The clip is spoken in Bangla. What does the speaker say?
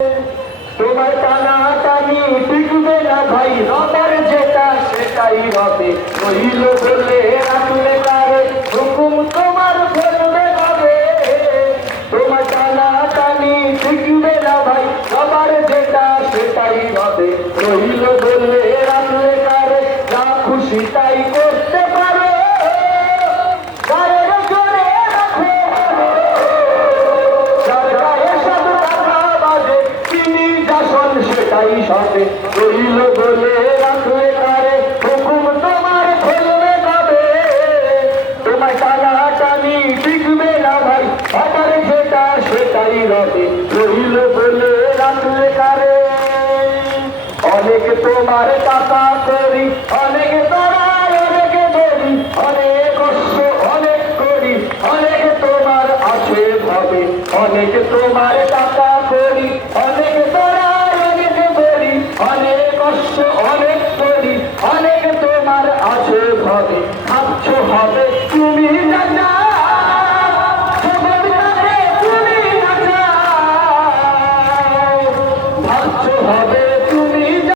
তোমার টানাটানি টিকবে না ভাই, রবার যেটা সেটাই হবে। রইল বলে রাখলে কারে, হুকুম তোমার ফেলবে কবে। তোমার টানাটানি টিকবে না ভাই, রবার যেটা সেটাই হবে। রইল বলে রাখলে কারে, যা খুশি তাই করতে পারো। গায়ের জোরে রাখো যার গায়ে সব টাকা বাজে, তিনি যা শোন সেটাই সবে। রইল বলে রাখলে কারে, হুকুম তোমার ফেলবে কবে। তোমার টানাটানি টিকবে না ভাই, আমার যেটা সেটাই রবে। রইল বলে রাখলে কারে, অনেক তোমার টাকা করি, অনেক তোমার অনেক দেরি, অনেক কষ্ট অনেক করি, অনেক তোমার আছে ভাবে। অনেক তোমার টাকা করি, অনেক তোমার অনেক দেরি, অনেক কষ্ট অনেক করি, অনেক তোমার আছে ভাবে। ভাবছো হবে তুমি